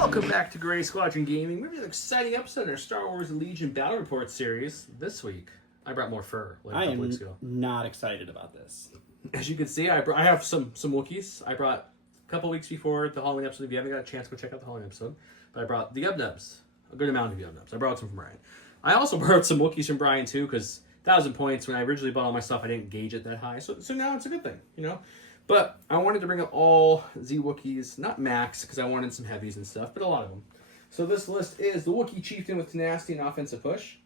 Welcome back to Gray Squadron Gaming. We have an exciting episode in our Star Wars Legion Battle Report series this week. I brought more fur like a couple weeks ago. Not excited about this. As you can see, I have some Wookiees. I brought a couple weeks before the Halloween episode. If you haven't got a chance, go check out the Halloween episode. But I brought the Yub-Nubs, a good amount of Yub-Nubs. I brought some from Brian. I also borrowed some Wookiees from Brian too, because 1,000 points. When I originally bought all my stuff, I didn't gauge it that high. So now it's a good thing, you know. But I wanted to bring up all Z Wookiees, not max, because I wanted some heavies and stuff, but a lot of them. So this list is the Wookiee Chieftain with tenacity and offensive push.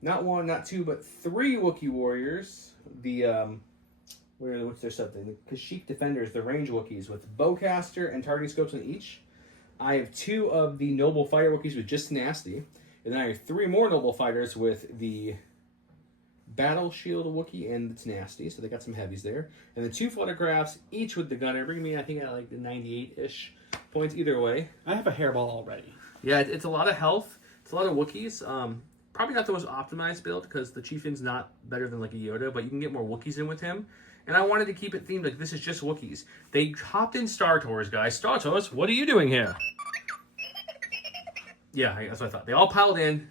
Not one, not two, but three Wookiee warriors. The what's their something? The Wookie Defenders, the range Wookiees with bowcaster and targeting scopes on each. I have two of the noble fighter Wookiees with just tenacity, and then I have three more noble fighters with the Battle Shield Wookiee and the tenacity, so they got some heavies there. And then two photographs, each with the gunner, bring me, I think, at like the 98-ish points either way. I have a hairball already. Yeah, it's a lot of health. It's a lot of Wookiees. Probably not the most optimized build because the Chieftain's not better than like a Yoda, but you can get more Wookiees in with him. And I wanted to keep it themed like this is just Wookiees. They hopped in Star Tours, guys. Star Tours, what are you doing here? Yeah, that's what I thought. They all piled in.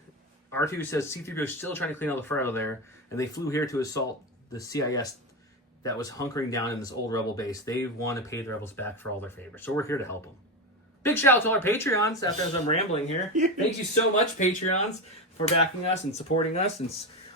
R2 says C-3PO is still trying to clean all the fur out of there, and they flew here to assault the CIS that was hunkering down in this old rebel base. They want to pay the rebels back for all their favors, so we're here to help them. Big shout out to all our Patreons after as I'm rambling here. Thank you so much, Patreons, for backing us and supporting us. And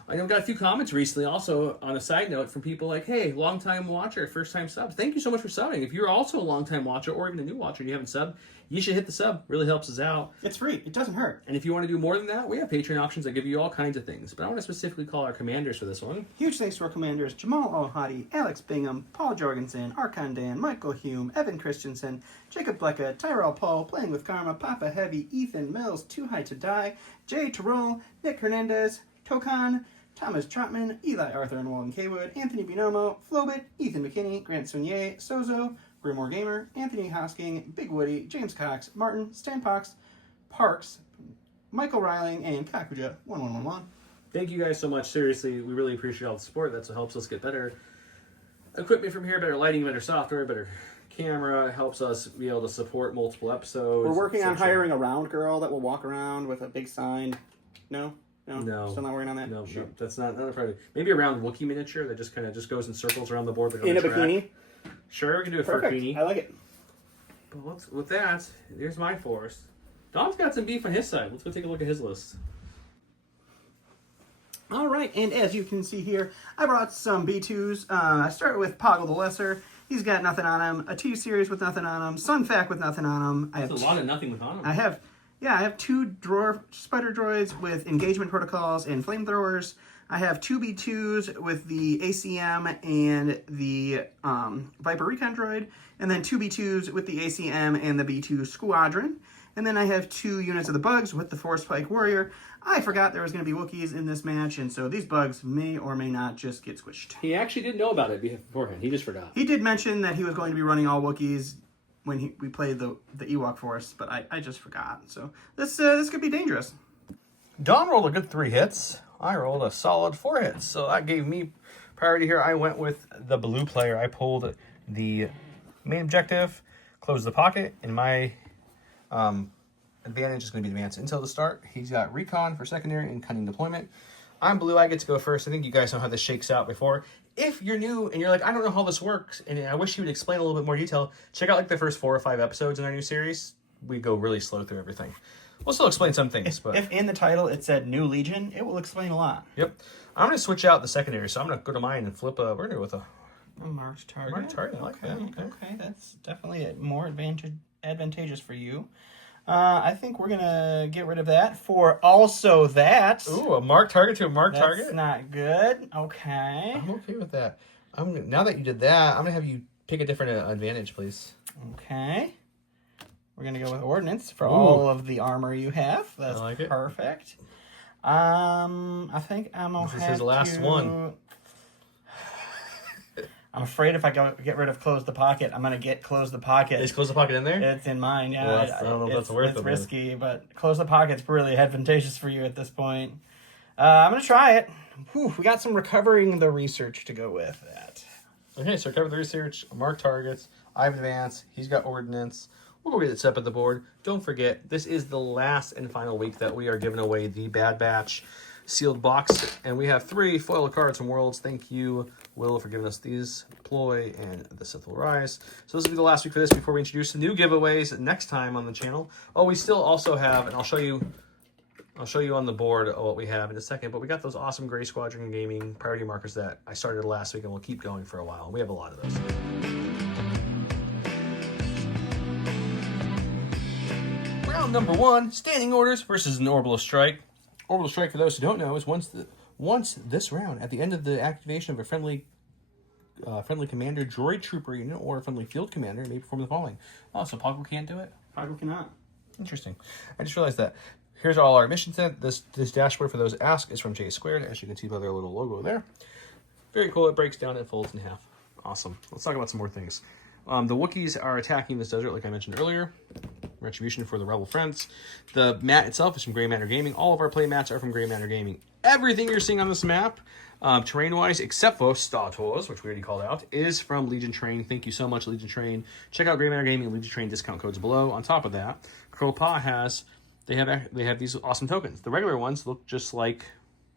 I know we got a few comments recently also on a side note from people like, hey, long-time watcher, first-time sub. Thank you so much for subbing. If you're also a long-time watcher or even a new watcher and you haven't subbed, you should hit the sub. Really helps us out. It's free. It doesn't hurt. And if you want to do more than that, we have Patreon options that give you all kinds of things. But I want to specifically call our commanders for this one. Huge thanks to our commanders, Jamal Ohadi, Alex Bingham, Paul Jorgensen, Archon Dan, Michael Hume, Evan Christensen, Jacob Blecka, Tyrell Paul, Playing with Karma, Papa Heavy, Ethan Mills, Too High to Die, Jay Terrell, Nick Hernandez, Tokan, Thomas Trotman, Eli Arthur and Walden Kaywood, Anthony Binomo, Flobit, Ethan McKinney, Grant Sunier, Sozo, Grimore Gamer, Anthony Hosking, Big Woody, James Cox, Martin, Stanpox, Parks, Michael Riling, and Kakuja1111. Thank you guys so much. Seriously, we really appreciate all the support. That's what helps us get better equipment from here, better lighting, better software, better camera. It helps us be able to support multiple episodes. We're working on hiring a round girl that will walk around with a big sign. No? Still not working on that? No, that's not a priority. Maybe a round Wookiee miniature that just kind of goes in circles around the board. But in a bikini? Sure, we can do a fur bikini. I like it. But with that, here's my force. Dom's got some beef on his side. Let's go take a look at his list. All right, and as you can see here, I brought some B2s. I started with Poggle the Lesser. He's got nothing on him. A T-Series with nothing on him. Sunfac with nothing on him. That's a lot of nothing with on him. I have two spider droids with engagement protocols and flamethrowers. I have two B2s with the ACM and the Viper Recon droid, and then two B2s with the ACM and the B2 Squadron. And then I have two units of the bugs with the Force Pike Warrior. I forgot there was going to be Wookiees in this match, and so these bugs may or may not just get squished. He actually didn't know about it beforehand. He just forgot. He did mention that he was going to be running all Wookiees when we played the Ewok Force, but I just forgot. So this could be dangerous. Dom rolled a good 3 hits. I rolled a solid 4 hits. So that gave me priority here. I went with the blue player. I pulled the main objective, close the pocket, and my advantage is going to be advance until the start. He's got recon for secondary and cunning deployment. I'm blue. I get to go first. I think you guys know how this shakes out before. If you're new and you're like, I don't know how this works, and I wish you would explain a little bit more detail, check out like the first 4 or 5 episodes in our new series. We go really slow through everything. We'll still explain some things. But if in the title it said New Legion, it will explain a lot. Yep. I'm going to switch out the secondary, so I'm going to go to mine and flip a burner with a marked target. Marked target, I like that. Okay, that's definitely more advantageous for you. I think we're going to get rid of that for also that. Ooh, a marked target to a marked target? That's not good. Okay. I'm okay with that. Now that you did that, I'm going to have you pick a different advantage, please. Okay. We're going to go with Ordnance for all of the armor you have. That's perfect. I think I'm going to have This is his last one. I'm afraid if I get rid of Close the Pocket, I'm going to get Close the Pocket. Is Close the Pocket in there? It's in mine, yeah. Well, I don't know if that's worth it. It's risky, but Close the Pocket's really advantageous for you at this point. I'm going to try it. Whew, we got some recovering the research to go with that. Okay, so recover the research, mark targets. I have advance. He's got ordnance. We'll go get it set up at the board. Don't forget, this is the last and final week that we are giving away the Bad Batch sealed box. And we have 3 foil cards from Worlds. Thank you, Will, for giving us these. Ploy and the Sith will Rise. So this will be the last week for this before we introduce new giveaways next time on the channel. Oh, we still also have, and I'll show you on the board what we have in a second, but we got those awesome Gray Squadron Gaming priority markers that I started last week and we'll keep going for a while. We have a lot of those. Round number 1, standing orders versus an orbital strike. Orbital strike, for those who don't know, is once this round, at the end of the activation of a friendly commander, droid trooper unit, or a friendly field commander, may perform the following. Oh, so Poggle can't do it? Poggle cannot. Interesting. I just realized that. Here's all our mission set. This dashboard, for those ask, is from J Squared, as you can see by their little logo there. Very cool. It breaks down and folds in half. Awesome. Let's talk about some more things. The Wookiees are attacking this desert, like I mentioned earlier. Retribution for the Rebel Friends. The mat itself is from Grey Matter Gaming. All of our play mats are from Grey Matter Gaming. Everything you're seeing on this map, terrain-wise, except for Star Tours, which we already called out, is from Legion Train. Thank you so much, Legion Train. Check out Grey Matter Gaming and Legion Train discount codes below. On top of that, Kropa has... They have these awesome tokens. The regular ones look just like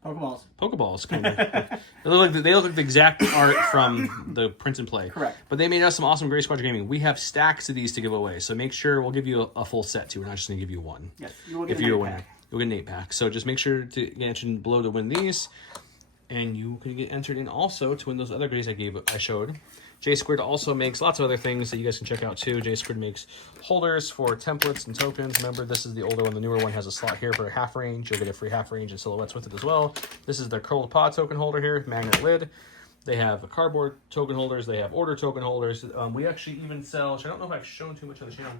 Pokeballs, kind of. They look like the exact art from the print and play. Correct. But they made us some awesome Gray Squadron Gaming. We have stacks of these to give away, so make sure we'll give you a full set too. We're not just going to give you one. Yes, you will get if you're a winner. You'll get an 8-pack. So just make sure to get entered below to win these, and you can get entered in also to win those other grays I showed. J Squared also makes lots of other things that you guys can check out too. J Squared makes holders for templates and tokens. Remember, this is the older one. The newer one has a slot here for a half range. You'll get a free half range and silhouettes with it as well. This is their curled pod token holder here, magnet lid. They have cardboard token holders. They have order token holders. We actually even sell, which I don't know if I've shown too much on the channel.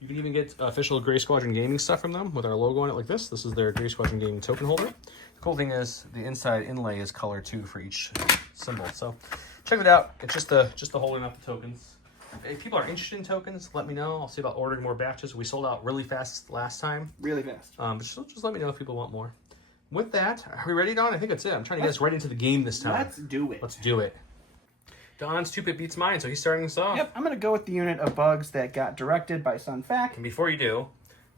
You can even get official Gray Squadron Gaming stuff from them with our logo on it like this. This is their Gray Squadron Gaming token holder. The cool thing is the inside inlay is color too for each symbol. So check it out. It's just the holding up the tokens. If people are interested in tokens, let me know. I'll see about ordering more batches. We sold out really fast last time. Really fast. But just let me know if people want more. With that, are we ready, Don? I think that's it. I'm trying to get us right into the game this time. Let's do it. Let's do it. Don's 2-pip beats mine, so he's starting us off. Yep, I'm going to go with the unit of bugs that got directed by Sun Fac. And before you do,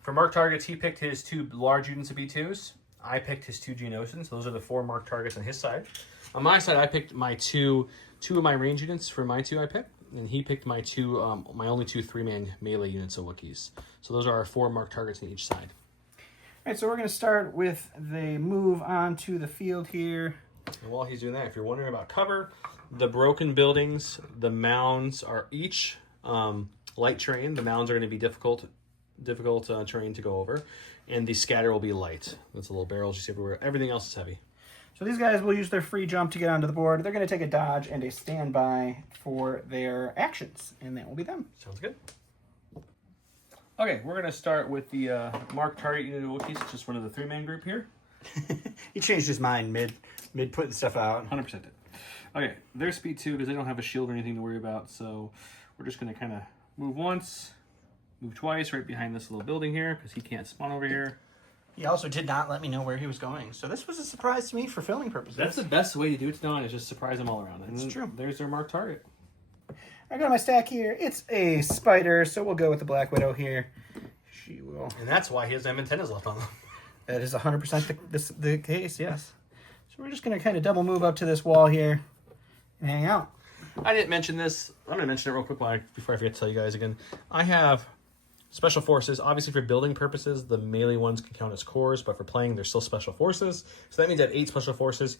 for marked targets, he picked his 2 large units of B2s. I picked his 2 Geonosians. Those are the 4 marked targets on his side. On my side, I picked my two of my range units for my 2 I picked. And he picked my my only 2 3-man melee units of Wookiees. So those are our 4 marked targets on each side. All right, so we're going to start with the move onto the field here. And while he's doing that, if you're wondering about cover, the broken buildings, the mounds are each light terrain. The mounds are going to be difficult terrain to go over. And the scatter will be light. That's the little barrels you see everywhere. Everything else is heavy. So these guys will use their free jump to get onto the board. They're going to take a dodge and a standby for their actions. And that will be them. Sounds good. Okay, we're going to start with the marked target unit of Wookiees. It's just one of the 3-man group here. He changed his mind mid putting stuff out. 100% did. Okay, they're speed 2 because they don't have a shield or anything to worry about. So we're just going to kind of move once, move twice right behind this little building here because he can't spawn over here. He also did not let me know where he was going. So this was a surprise to me for filming purposes. That's the best way to do it, Don, is just surprise them all around. That's true. There's their marked target. I got my stack here. It's a spider, so we'll go with the Black Widow here. She will. And that's why he has them antennas left on them. That is 100% the case, yes. So we're just going to kind of double move up to this wall here and hang out. I didn't mention this. I'm going to mention it real quick before I forget to tell you guys again. I have special forces. Obviously, for building purposes, the melee ones can count as cores, but for playing, they're still special forces. So that means I have 8 special forces.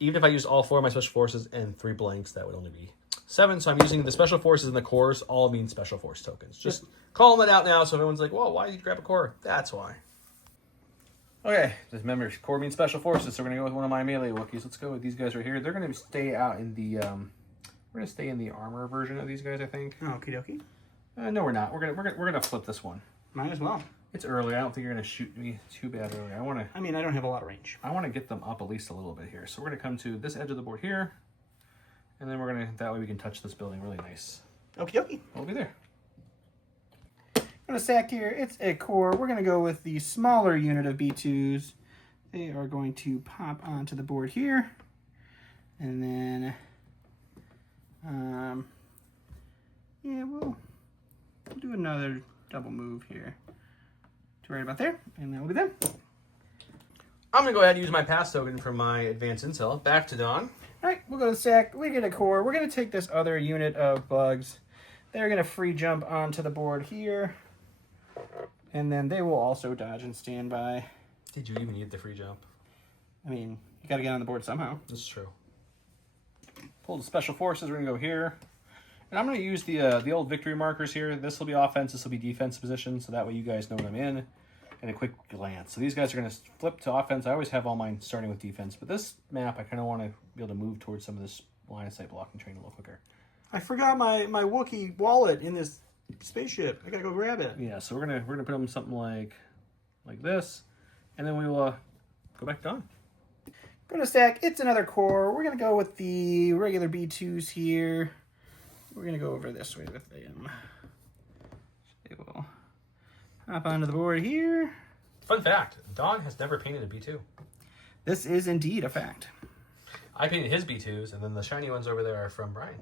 Even if I use all 4 of my special forces and 3 blanks, that would only be 7. So I'm using the special forces and the cores all mean special force tokens. Just calling that out now so everyone's like, whoa, why did you grab a core? That's why. Okay, just remember, core means special forces, so we're going to go with one of my melee Wookiees. Let's go with these guys right here. They're going to stay out in the, we're going to stay in the armor version of these guys, I think. Okie dokie. No, we're not. We're gonna flip this one. Might as well. It's early. I don't think you're gonna shoot me too bad early. I mean, I don't have a lot of range. I want to get them up at least a little bit here. So we're gonna come to this edge of the board here, and then that way we can touch this building really nice. Okie dokie. We'll be there. I'm gonna stack here. It's a core. We're gonna go with the smaller unit of B2s. They are going to pop onto the board here, and then, yeah, we'll do another double move here to right about there, and that will be them. I'm going to go ahead and use my pass token for my advanced intel. Back to Don. All right, we'll go to the stack. We get a core. We're going to take this other unit of bugs. They're going to free jump onto the board here. And then they will also dodge and stand by. Did you even need the free jump? I mean, you got to get on the board somehow. This is true. Pull the special forces. We're going to go here. And I'm going to use the old victory markers here. This will be offense. This will be defense position. So that way you guys know what I'm in. And a quick glance. So these guys are going to flip to offense. I always have all mine starting with defense. But this map, I kind of want to be able to move towards some of this line of sight blocking terrain a little quicker. I forgot my Wookie wallet in this spaceship. I got to go grab it. Yeah, so we're gonna put them something like this. And then we will go back down. Go to stack. It's another core. We're going to go with the regular B2s here. We're going to go over this way with them. They will hop onto the board here. Fun fact, Don has never painted a B2. This is indeed a fact. I painted his B2s, and then the shiny ones over there are from Brian.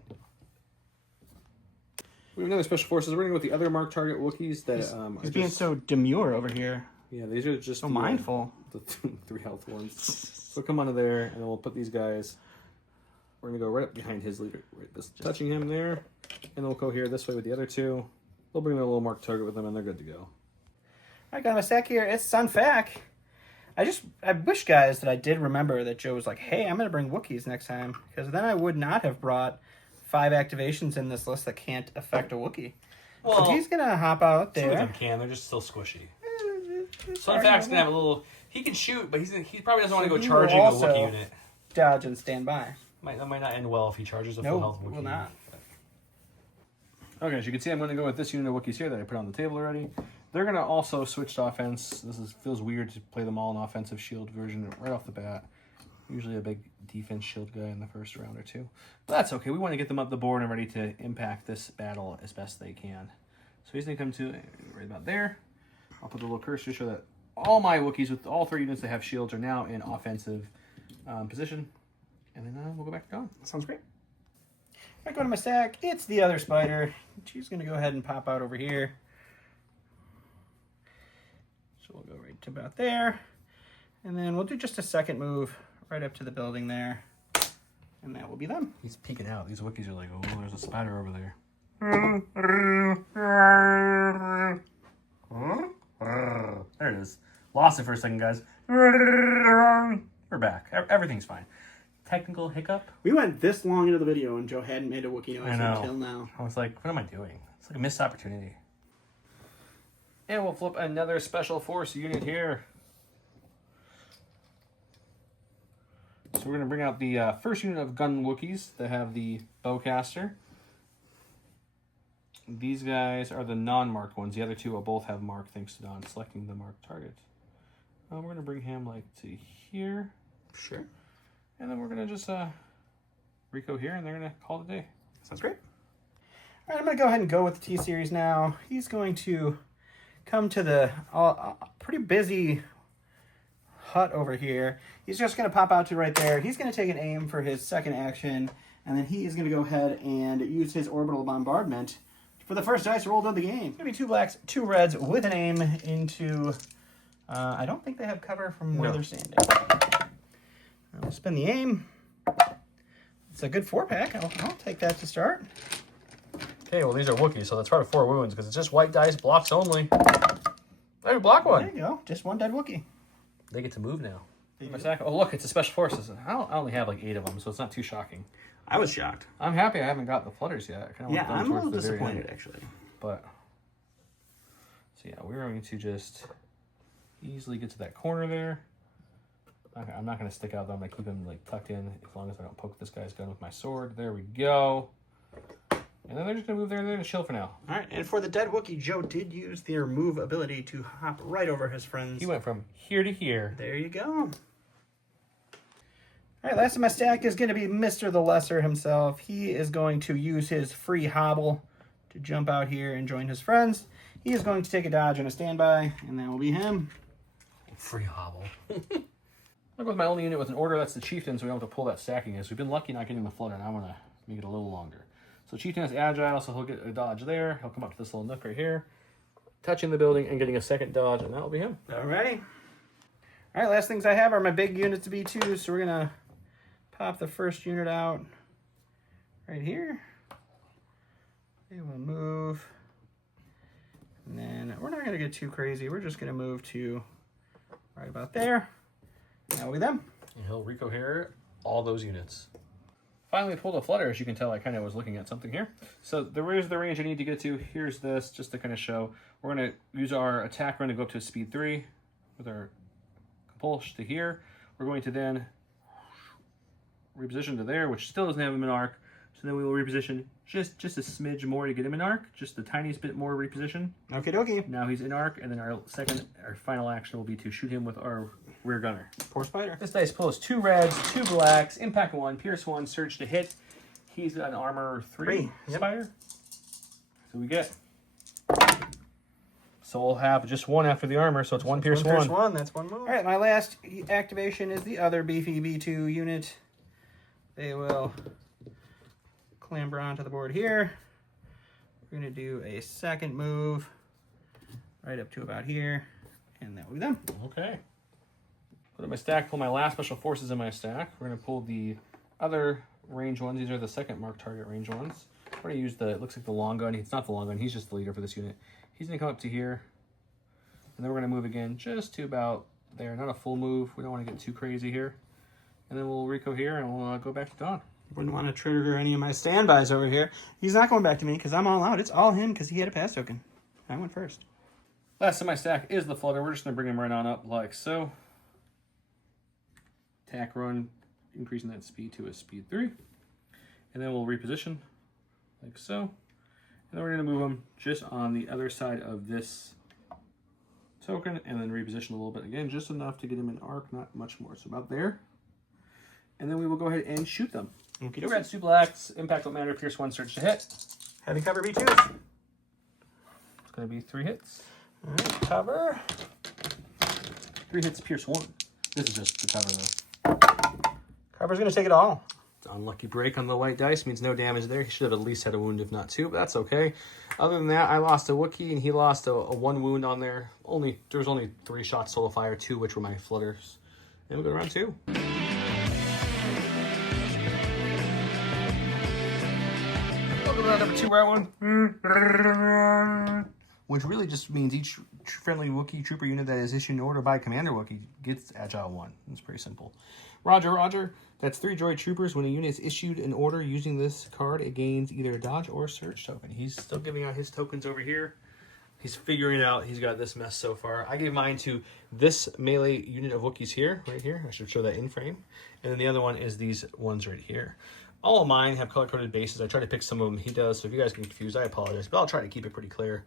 We have another special forces. We're going to go with the other marked target Wookiees that He's being so demure over here. Yeah, these are just so mindful. The 3 health ones. So we'll come onto there, and then we'll put these guys. We're going to go right up behind his leader, right, just touching him there. And then we'll go here this way with the other 2. We'll bring a little marked target with them, and they're good to go. I got my stack here. It's Sunfac. I wish, guys, that I did remember that Joe was like, hey, I'm going to bring Wookiees next time. Because then I would not have brought 5 activations in this list that can't affect a Wookiee. Well, so he's going to hop out there. Some of them can. They're just still squishy. Sunfac's going to have a little... He can shoot, but he probably doesn't want to go charging a Wookiee unit. Dodge and stand by. That might not end well if he charges a full health Wookiee. No, will not. Okay, as you can see, I'm going to go with this unit of Wookiees here that I put on the table already. They're going to also switch to offense. Feels weird to play them all in offensive shield version right off the bat. Usually a big defense shield guy in the first round or 2. But that's okay. We want to get them up the board and ready to impact this battle as best they can. So he's going to come to right about there. I'll put the little cursor to show that all my Wookiees with all 3 units that have shields are now in offensive position. And then we'll go back to Dawn. Sounds great. I go to my stack. It's the other spider. She's going to go ahead and pop out over here. So we'll go right to about there. And then we'll do just a second move right up to the building there. And that will be them. He's peeking out. These Wookiees are like, oh, there's a spider over there. There it is. Lost it for a second, guys. We're back. Everything's fine. Technical hiccup. We went this long into the video and Joe hadn't made a Wookiee noise until now. I was like, what am I doing? It's like a missed opportunity. And we'll flip another special force unit here. So we're going to bring out the first unit of gun Wookiees that have the bowcaster. These guys are the non-marked ones. The other 2 will both have marked thanks to Don selecting the marked target. We're going to bring him like to here. Sure. And then we're going to just Rico here, and they're going to call it a day. Sounds great. All right, I'm going to go ahead and go with the T-Series now. He's going to come to the pretty busy hut over here. He's just going to pop out to right there. He's going to take an aim for his second action, and then he is going to go ahead and use his orbital bombardment for the first dice rolled of the game. It's going to be 2 blacks, 2 reds with an aim into... I don't think they have cover from where they're standing. I'll spin the aim. It's a good 4-pack. I'll take that to start. Okay, well, these are Wookiees, so that's probably 4 wounds, because it's just white dice, blocks only. There, block 1. There you go. Just 1 dead Wookiee. They get to move now. Oh, look, it's a special forces. I only have like 8 of them, so it's not too shocking. I was shocked. I'm happy I haven't got the flutters yet. I'm a little disappointed, actually. But, so yeah, we're going to just easily get to that corner there. I'm not going to stick out, though. I'm going to keep him like tucked in as long as I don't poke this guy's gun with my sword. There we go. And then they're just going to move there and they're going to chill for now. All right, and for the dead Wookiee, Joe did use their move ability to hop right over his friends. He went from here to here. There you go. All right, last in my stack is going to be Mr. the Lesser himself. He is going to use his free hobble to jump out here and join his friends. He is going to take a dodge and a standby, and that will be him. Free hobble. I'll go with my only unit with an order. That's the Chieftain, so we don't have to pull that stacking in. So we've been lucky not getting the flutter, and I want to make it a little longer. So Chieftain is agile, so he'll get a dodge there. He'll come up to this little nook right here. touching the building and getting a second dodge, and that will be him. Alrighty. Alright, last things I have are my big units to B2, so we're gonna pop the first unit out right here. They will move. And then we're not gonna get too crazy. We're just gonna move to right about there. That will be them. And he'll recohere all those units. Finally pulled a flutter. As you can tell, I kind of was looking at something here. So here's the range I need to get to. Here's this, just to kind of show. We're going to use our attack run to go up to speed 3 with our compulsion to here. We're going to then reposition to there, which still doesn't have him in arc. So then we will reposition just a smidge more to get him in arc, just the tiniest bit more reposition. Okie dokie. Now he's in arc, and then our final action will be to shoot him with our rear gunner. Poor spider. This dice pulls 2 reds, 2 blacks, impact 1, pierce 1, surge to hit. He's got an armor 3 Yep. spider. So we get. So we'll have just 1 after the armor, so it's 1 pierce 1. Pierce 1, that's 1 move. Alright, my last activation is the other beefy B2 unit. They will clamber onto the board here. We're going to do a second move right up to about here, and that will be them. Okay. Put in my stack, pull my last special forces in my stack. We're going to pull the other range ones. These are the second mark target range ones. We're going to use it looks like the long gun. It's not the long gun, he's just the leader for this unit. He's going to come up to here, and then we're going to move again just to about there. Not a full move. We don't want to get too crazy here. And then we'll reco here, and we'll go back to Dawn. Wouldn't want to trigger any of my standbys over here. He's not going back to me because I'm all out. It's all him because he had a pass token. I went first. Last in my stack is the flutter. We're just going to bring him right on up like so. Attack run, increasing that speed to a speed 3. And then we'll reposition like so. And then we're going to move him just on the other side of this token and then reposition a little bit again, just enough to get him in arc, not much more. So about there. And then we will go ahead and shoot them. 2 reds, 2 blacks, impact won't matter, pierce 1, surge to hit. Heavy cover B2s. It's going to be 3 hits. All right, cover. 3 hits, pierce 1. This is just the cover though. Cover's going to take it all. Unlucky break on the white dice means no damage there. He should have at least had a wound, if not 2, but that's okay. Other than that, I lost a Wookiee, and he lost a 1 wound on there. There was only 3 shots total fire, 2 which were my flutters. And we'll go to round 2. Welcome to round number 2, round 1. Which really just means each friendly Wookiee trooper unit that is issued an order by Commander Wookiee gets Agile 1. It's pretty simple. Roger, roger. That's 3 droid troopers. When a unit is issued an order using this card, it gains either a dodge or a surge token. He's still giving out his tokens over here. He's figuring it out. He's got this mess so far. I gave mine to this melee unit of Wookiees here, right here. I should show that in frame. And then the other one is these ones right here. All of mine have color-coded bases. I try to pick some of them. He does, so if you guys get confused, I apologize. But I'll try to keep it pretty clear.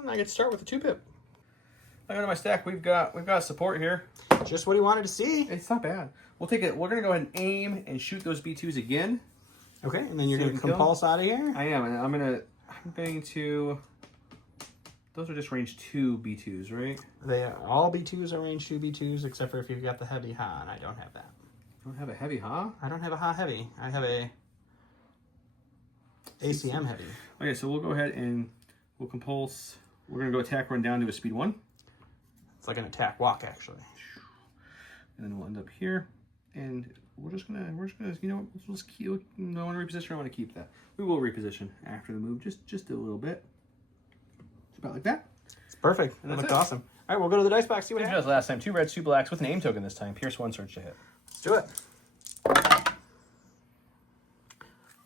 And I get to start with the 2-pip. I go to my stack. We've got support here. Just what he wanted to see. It's not bad. We'll take it. We're gonna go ahead and aim and shoot those B2s again. Okay, and then you're going to compulse out of here? I am, and I'm going to. Those are just range 2 B2s, right? They are, all B2s are range 2 B2s, except for if you've got the heavy Ha, and I don't have that. You don't have a heavy, huh? I don't have a Ha heavy. I have a ACM heavy. Okay, so we'll go ahead and we'll compulse. We're gonna go attack run down to a speed 1. It's like an attack walk, actually. And then we'll end up here, and we're just gonna, you know, we'll just keep. No, I want to reposition. I want to keep that. We will reposition after the move, just a little bit. About like that. It's perfect. That looks awesome. All right, we'll go to the dice box. See what happens. Last time, 2 reds, 2 blacks with an aim token this time. Pierce 1, surge to hit. Let's do it.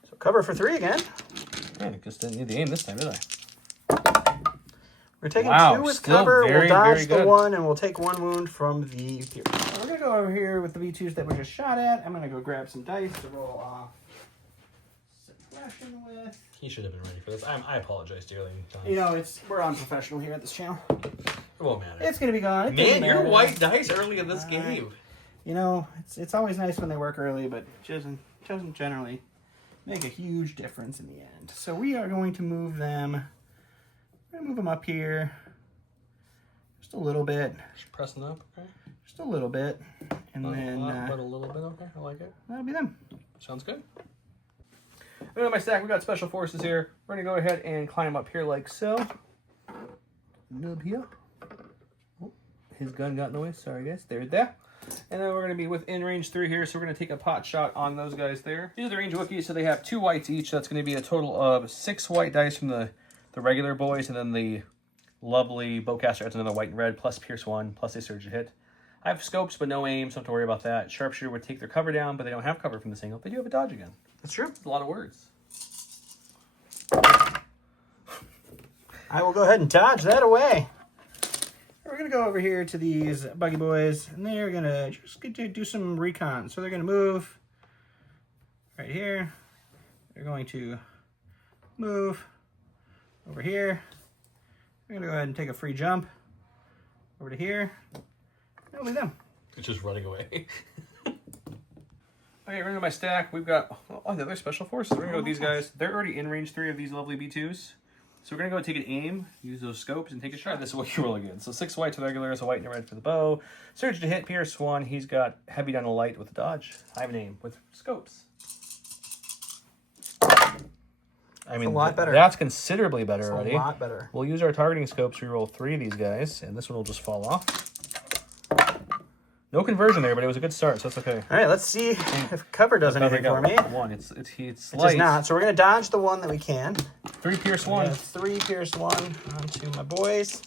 So cover for 3 again. Man, I just didn't need the aim this time, did I? We're taking 2 with still cover. very, we'll dodge very the good. 1, and we'll take 1 wound from the pierce. So we're going to go over here with the V2s that we just shot at. I'm going to go grab some dice to roll off suppression with. He should have been ready for this. I apologize dearly. You know, we're unprofessional here at this channel. It won't matter. It's going to be gone. It Man, doesn't your matter. white dice early in this game. You know, it's always nice when they work early, but it doesn't generally make a huge difference in the end. So we are going to move them. We're going to move them up here. Just a little bit. Just pressing up, okay? Just a little bit. And Not then a lot, but a little bit, okay? I like it. that'll be them. Sounds good. Look at my stack. We got special forces here. We're going to go ahead and climb up here like so. nub here. Oh, his gun got in the way. Sorry, guys. There. And then we're going to be within range 3 here, so we're going to take a pot shot on those guys there. These are the range Wookiees, so they have 2 whites each. So that's going to be a total of 6 white dice from the regular boys, and then the lovely bowcaster adds another white and red, plus Pierce 1, plus a surge to hit. I have scopes, but no aim, so don't have to worry about that. Sharpshooter would take their cover down, but they don't have cover from this angle. They do have a dodge again. That's true. It's a lot of words. I will go ahead and dodge that away. We're going to go over here to these buggy boys, and they're going to just get to do some recon. So they're going to move right here. They're going to move over here. We're going to go ahead and take a free jump over to here. That'll be them. It's just running away. Okay, we're into my stack. We've got the other special forces. We're going to go with these guys. They're already in range 3 of these lovely B2s. So we're going to go take an aim, use those scopes, and take a shot. This will be really good. So 6 white to the regulars, a white and a red for the bow. Surge to hit, Pierce 1. He's got heavy down the light with the dodge. I have an aim with scopes. I mean, a lot better. That's considerably better already. A lot better. We'll use our targeting scopes. We roll 3 of these guys, and this one will just fall off. No conversion there, but it was a good start, so that's okay. All right, let's see if cover does anything for me. One, it's light. It does not. So we're going to dodge the one that we can. 3 Pierce 1. 3 Pierce 1 onto my boys.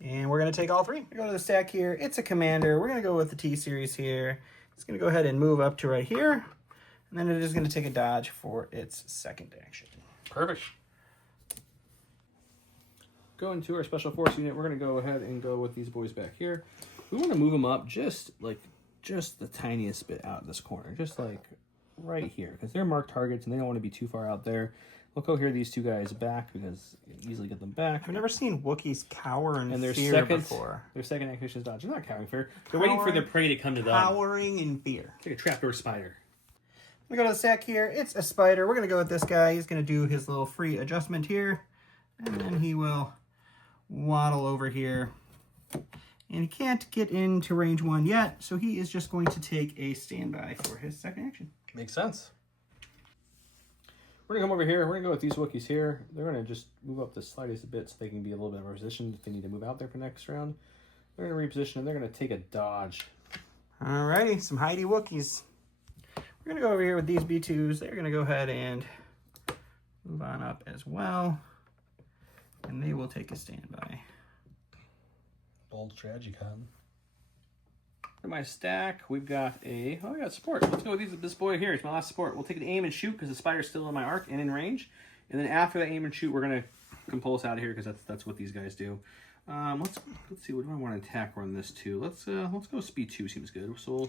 And we're going to take all 3. We go to the stack here. It's a commander. We're going to go with the T-Series here. It's going to go ahead and move up to right here. And then it is going to take a dodge for its second action. Perfect. Going to our special force unit, we're going to go ahead and go with these boys back here. We want to move them up just the tiniest bit out of this corner. Just like right here. Because they're marked targets and they don't want to be too far out there. We'll go here these 2 guys back because you can easily get them back. I've never seen Wookiees cower in their fear before. Their second activation is dodge. They're not cowering fear. They're waiting for their prey to come to them. Cowering in fear. It's like a trapdoor spider. We go to the stack here. It's a spider. We're going to go with this guy. He's going to do his little free adjustment here. And then he will waddle over here. And he can't get into range 1 yet, so he is just going to take a standby for his second action. Makes sense. We're going to come over here. We're going to go with these Wookiees here. They're going to just move up the slightest bit so they can be a little bit more positioned if they need to move out there for next round. They're going to reposition and they're going to take a dodge. Alrighty, some Heidi Wookiees. We're going to go over here with these B2s. They're going to go ahead and move on up as well. And they will take a standby. Bold strategy, Con. In my stack, we've got we got support. Let's go with this boy here. It's my last support. We'll take an aim and shoot because the spider's still in my arc and in range. And then after that aim and shoot, we're going to compulse out of here because that's what these guys do. Let's see, what do I want to attack run this to? Let's go speed 2, seems good. So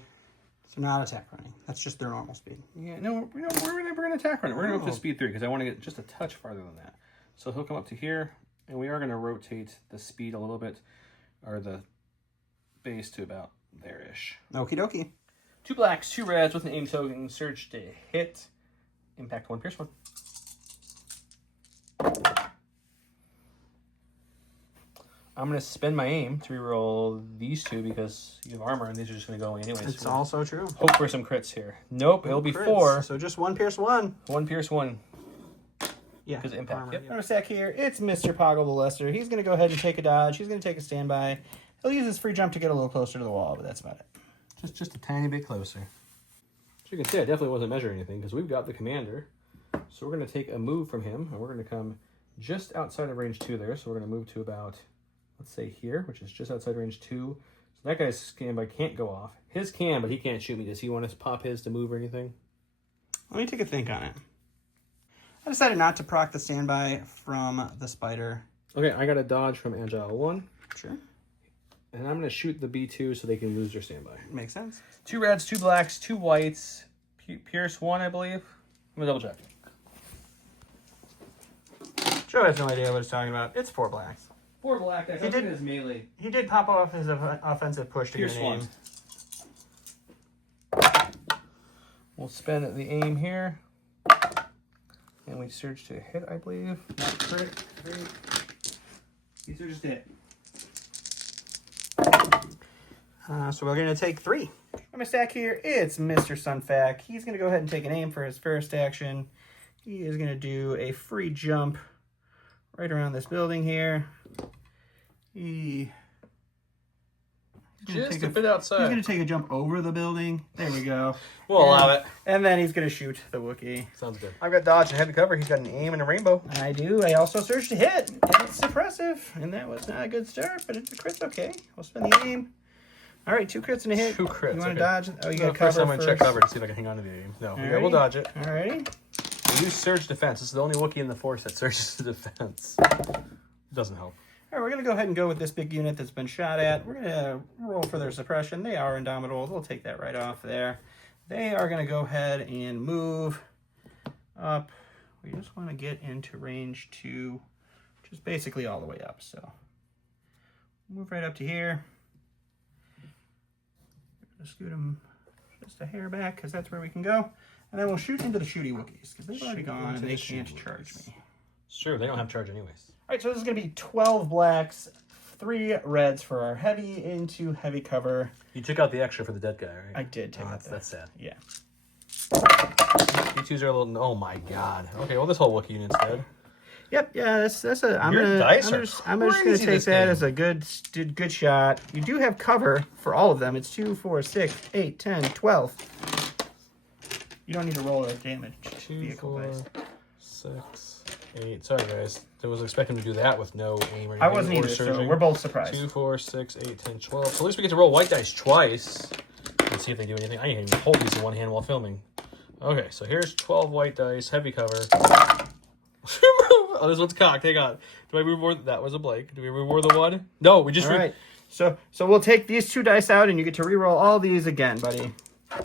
not attack running. That's just their normal speed. Yeah, no, we're going to attack run it. We're going to go up to speed 3 because I want to get just a touch farther than that. So he'll come up to here, and we are going to rotate the speed a little bit, or the base to about there-ish. Okie dokie. 2 blacks, 2 reds with an aim token, surge to hit, impact 1, pierce 1. I'm going to spend my aim to reroll these 2 because you have armor and these are just going to go away anyways. It's also true. Hope for some crits here. Nope, it'll be crits. 4. So just 1 pierce 1. 1 pierce 1. Yeah. Because impact. Yep. On our stack here, it's Mr. Poggle the Lester. He's going to go ahead and take a dodge. He's going to take a standby. He'll use his free jump to get a little closer to the wall, but that's about it. Just a tiny bit closer. As you can see, I definitely wasn't measuring anything because we've got the commander. So we're going to take a move from him, and we're going to come just outside of range 2 there. So we're going to move to about, let's say here, which is just outside range 2. So that guy's standby can't go off. His can, but he can't shoot me. Does he want to pop his to move or anything? Let me take a think on it. I decided not to proc the standby from the spider. Okay, I got a dodge from Agile 1. Sure. And I'm going to shoot the B2 so they can lose their standby. Makes sense. 2 reds, 2 blacks, 2 whites. Pierce 1, I believe. I'm going to double check. Joe has no idea what he's talking about. It's 4 blacks. 4 black. That's his melee. He did pop off his offensive push to Pierce get an aim. We'll spend the aim here. And we surge to hit, I believe. Not crit. He surges to hit. So we're going to take 3. On my stack here, it's Mr. Sunfac. He's going to go ahead and take an aim for his first action. He is going to do a free jump right around this building here. Just a bit He's outside. going to take a jump over the building. There we go. We'll allow it. And then he's going to shoot the Wookiee. Sounds good. I've got dodge and heavy cover. He's got an aim and a rainbow. I do. I also surged to hit. And it's suppressive. And that was not a good start, but it's a crit's okay. We'll spend the aim. All right, 2 crits and a hit. 2 crits. You want to okay. dodge? Oh, you got cover first. I'm going to check first. cover to see if I can hang on to the aim. No, yeah, we'll dodge it. All right. We use surge defense. This is the only Wookiee in the Force that surges to defense. It doesn't help. All right, we're going to go ahead and go with this big unit that's been shot at. We're going to roll for their suppression. They are indomitable. We'll take that right off there. They are going to go ahead and move up. We just want to get into range 2, which is basically all the way up. So move right up to here. Scoot them just a hair back because that's where we can go. And then we'll shoot into the shooty Wookiees because they've already gone and they can't charge me. Sure, they don't have charge anyways. All right, so this is going to be 12 blacks, 3 reds for our heavy into heavy cover. You took out the extra for the dead guy, right? I did take out that. That's sad. Yeah. You twos are a little... Oh my god. Okay, well this whole Wookiee unit's dead. Yep, yeah, that's a. I'm Your gonna. dice I'm are just gonna crazy take this that game. as a good shot. You do have cover for all of them. It's 2, 4, 6, 8, 10, 12. You don't need to roll a damage. 2, Vehicle 4, dice. 6, 8. Sorry guys, I was expecting to do that with no aim or anything. I wasn't or either, so surging. we're both surprised. 2, 4, 6, 8, 10, 12. So at least we get to roll white dice twice and see if they do anything. I can't even hold these in one hand while filming. Okay, so here's 12 white dice, heavy cover. Oh, this one's cocked. Hang on. Do I reward? That was a blank. Do we reward the one? No, we just. All right. So we'll take these 2 dice out, and you get to re-roll all these again, buddy.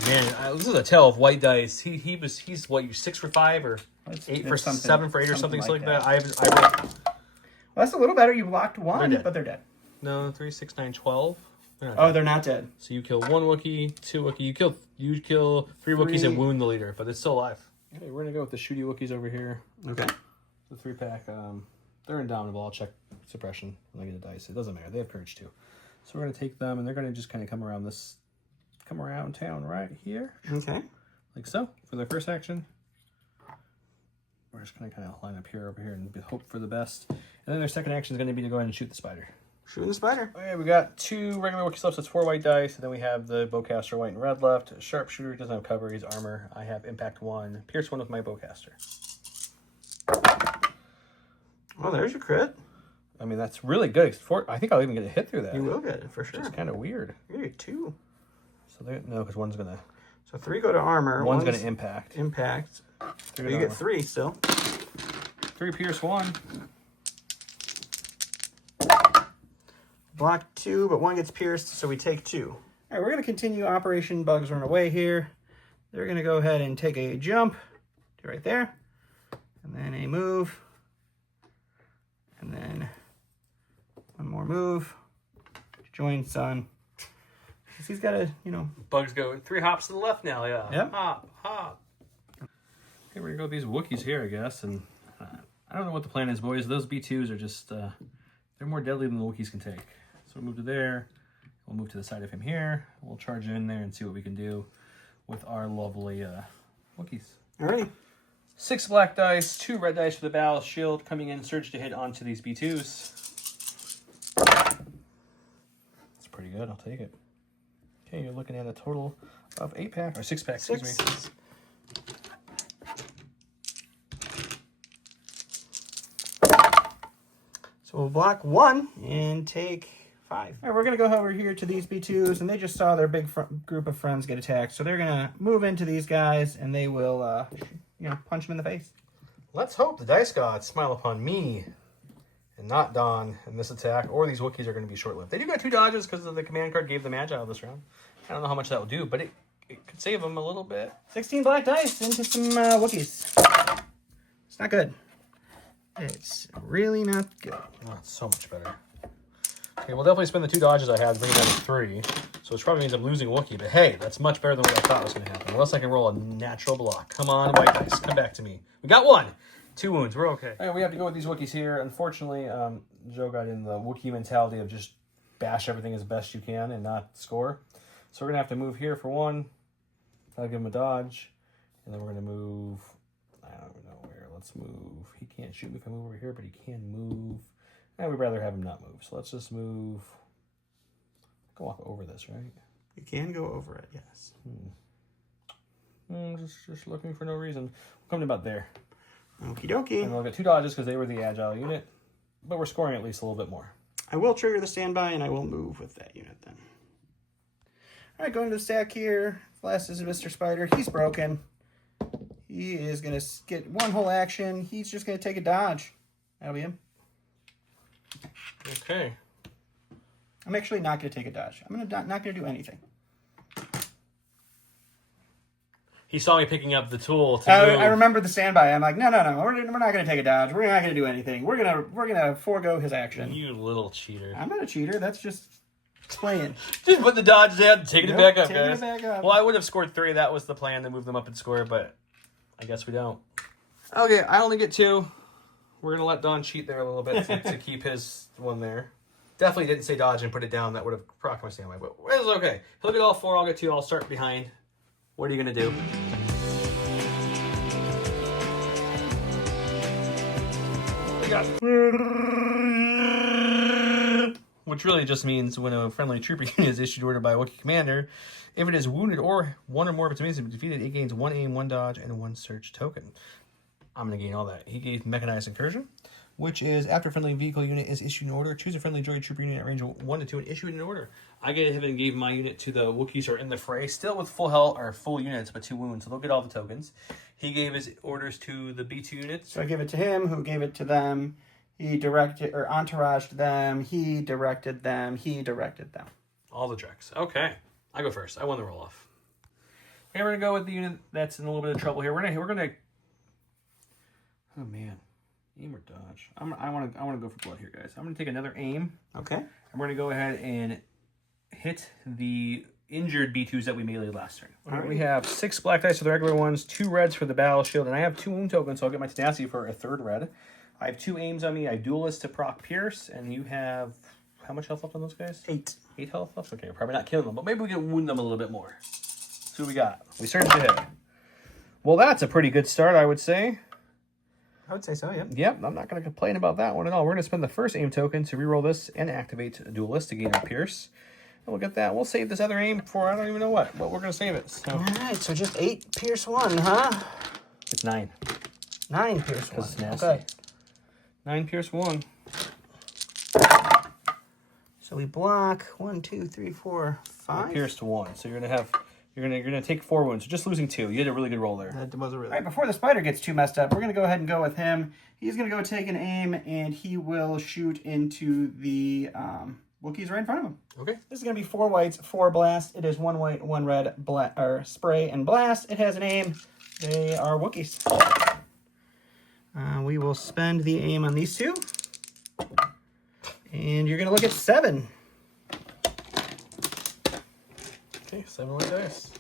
Man, this is a tell of white dice. He's what, you 6 for 5 or 8 for 7 for 8 or something like that. I Well, that's a little better. You blocked 1, They're dead. but they're dead. No, 3, 6, 9, 12. Oh, they're not dead. So you kill 1 Wookiee, 2 Wookiee. You kill 3 Wookiees and wound the leader, but it's still alive. Okay, we're gonna go with the shooty Wookiees over here. Okay. The 3-pack. They're indomitable. I'll check suppression when I get a dice. It doesn't matter. They have courage too. So we're gonna take them, and they're gonna just kind of come around town right here, Okay. like so, for their first action. We're just gonna kind of line up here, over here, and hope for the best. And then their second action is gonna be to go ahead and shoot the spider. Shooting the spider. Okay, we got 2 regular Wookiee left, so it's 4 white dice, and then we have the bowcaster white and red left. Sharpshooter doesn't have cover, he's armor. I have impact 1, pierce 1 with my bowcaster. Oh, there's your crit. I mean, that's really good. I think I'll even get a hit through that. You will get it for sure. It's kind of weird. You get 2. So no, because one's gonna. So 3 go to armor. One's gonna impact. Impact. Three You to get armor. 3 still. 3 pierce 1. Block 2, but 1 gets pierced, so we take 2. All right, we're going to continue Operation Bugs Run Away here. They're going to go ahead and take a jump to right there, and then a move, and then 1 more move to join Sun. Because he's got to, Bugs go 3 hops to the left now. Yeah. Yep. Hop, hop. Okay, we're gonna go with these Wookiees here, I guess, and I don't know what the plan is, boys. Those B2s are just they're more deadly than the Wookiees can take. So we'll move to there. We'll move to the side of him here. We'll charge in there and see what we can do with our lovely Wookiees. Alrighty. 6 black dice, 2 red dice for the bow shield, coming in, surge to hit onto these B2s. That's pretty good, I'll take it. Okay, you're looking at a total of 8-pack, or 6-pack, excuse me. So we'll block 1 and take 5. All right, we're going to go over here to these B2s, and they just saw their big group of friends get attacked. So they're going to move into these guys, and they will, punch them in the face. Let's hope the dice gods smile upon me and not Don in this attack, or these Wookiees are going to be short-lived. They do got 2 dodges because the command card gave them agile this round. I don't know how much that will do, but it could save them a little bit. 16 black dice into some Wookiees. It's not good. It's really not good. Oh, it's so much better. Okay, we'll definitely spend the 2 dodges I had, bring it down to 3. So which probably means I'm losing Wookiee, but hey, that's much better than what I thought was going to happen. Unless I can roll a natural block. Come on, white dice, come back to me. We got 1. 2 wounds, we're okay. All right, we have to go with these Wookiees here. Unfortunately, Joe got in the Wookiee mentality of just bash everything as best you can and not score. So we're going to have to move here for 1. I'll give him a dodge. And then we're going to move, I don't even know where. Let's move. He can't shoot me if I move over here, but he can move. And we'd rather have him not move. So let's just move. Go off over this, right? You can go over it, yes. Just looking for no reason. We'll come to about there. Okie dokie. And we'll get 2 dodges because they were the agile unit. But we're scoring at least a little bit more. I will trigger the standby, and I will move with that unit then. All right, going to the stack here. Last is Mr. Spider. He's broken. He is going to get 1 whole action. He's just going to take a dodge. That'll be him. Okay. I'm actually not going to take a dodge. I'm not going to do anything. He saw me picking up the tool to move. I remember the standby. I'm like, no. We're not going to take a dodge. We're not going to do anything. We're gonna forego his action. You little cheater. I'm not a cheater. That's just playing. Just put the dodge down, taking it back up, taking guys. it back up. Well, I would have scored 3. That was the plan, to move them up and score, but I guess we don't. Okay, I only get 2. We're going to let Don cheat there a little bit to keep his one there. Definitely didn't say dodge and put it down. That would have procced my standby, but it's okay. He'll get all 4, I'll get 2. I'll start behind. What are you going to do? We got... Which really just means when a friendly trooper unit is issued order by a Wookiee commander, if it is wounded or 1 or more of its minions have been defeated, it gains 1 aim, 1 dodge, and 1 search token. I'm going to gain all that. He gave Mechanized Incursion, which is after a friendly vehicle unit is issued an order, choose a friendly droid trooper unit at range 1 to 2 and issue it in order. I get ahead and gave my unit to the Wookiees who are in the fray, still with full health or full units, but 2 wounds, so they'll get all the tokens. He gave his orders to the B2 units. So I give it to him, who gave it to them. He directed, or entouraged them. He directed them. He directed them. All the tricks. Okay. I go first. I won the roll-off. Okay, we're going to go with the unit that's in a little bit of trouble here. We're gonna. Oh, man. Aim or dodge? I want to go for blood here, guys. I'm going to take another aim. Okay. And we're going to go ahead and hit the injured B2s that we meleeed last turn. All right. We have 6 black dice for the regular ones, 2 reds for the battle shield, and I have 2 wound tokens, so I'll get my tenacity for a 3rd red. I have 2 aims on me. I have duelist to proc pierce, and you have how much health left on those guys? 8. 8 health left? Okay, we're probably not killing them, but maybe we can wound them a little bit more. See what we got. We surge to hit. Well, that's a pretty good start, I would say. I would say so, yep. Yep, I'm not going to complain about that one at all. We're going to spend the first aim token to reroll this and activate Duelist to gain our Pierce. And we'll get that. We'll save this other aim for I don't even know what, but we're going to save it. So. All right, so just 8 Pierce 1, huh? It's 9. 9 Pierce 1. It's nasty. Okay. 9 Pierce 1. So we block 1, 2, 3, 4, 5. Pierce to 1. So you're gonna take 4 wounds. So just losing 2. You did a really good roll there. That was a really. All right, before the spider gets too messed up, we're gonna go ahead and go with him. He's gonna go take an aim, and he will shoot into the Wookiees right in front of him. Okay. This is gonna be 4 whites, 4 blast. It is 1 white, 1 red, spray and blast. It has an aim. They are Wookiees. We will spend the aim on these 2. And you're going to look at 7. Okay, 7 white dice.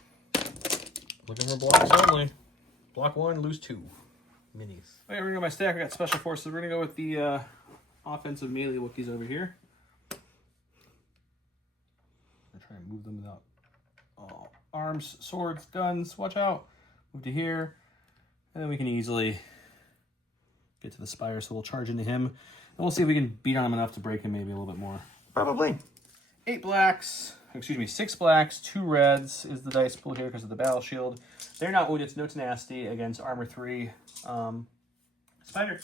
Looking for blocks only. Block 1, lose 2. Minis. Okay, we're going to go my stack. I got special forces. We're going to go with the offensive melee Wookiees over here. I'm going to try and move them without arms, swords, guns. Watch out. Move to here. And then we can easily get to the spire, so we'll charge into him. And we'll see if we can beat on him enough to break him maybe a little bit more. Probably. 8 blacks, excuse me, 6 blacks, 2 reds is the dice pool here because of the battle shield. They're not wounded, it's no tenacity against armor 3. Spider.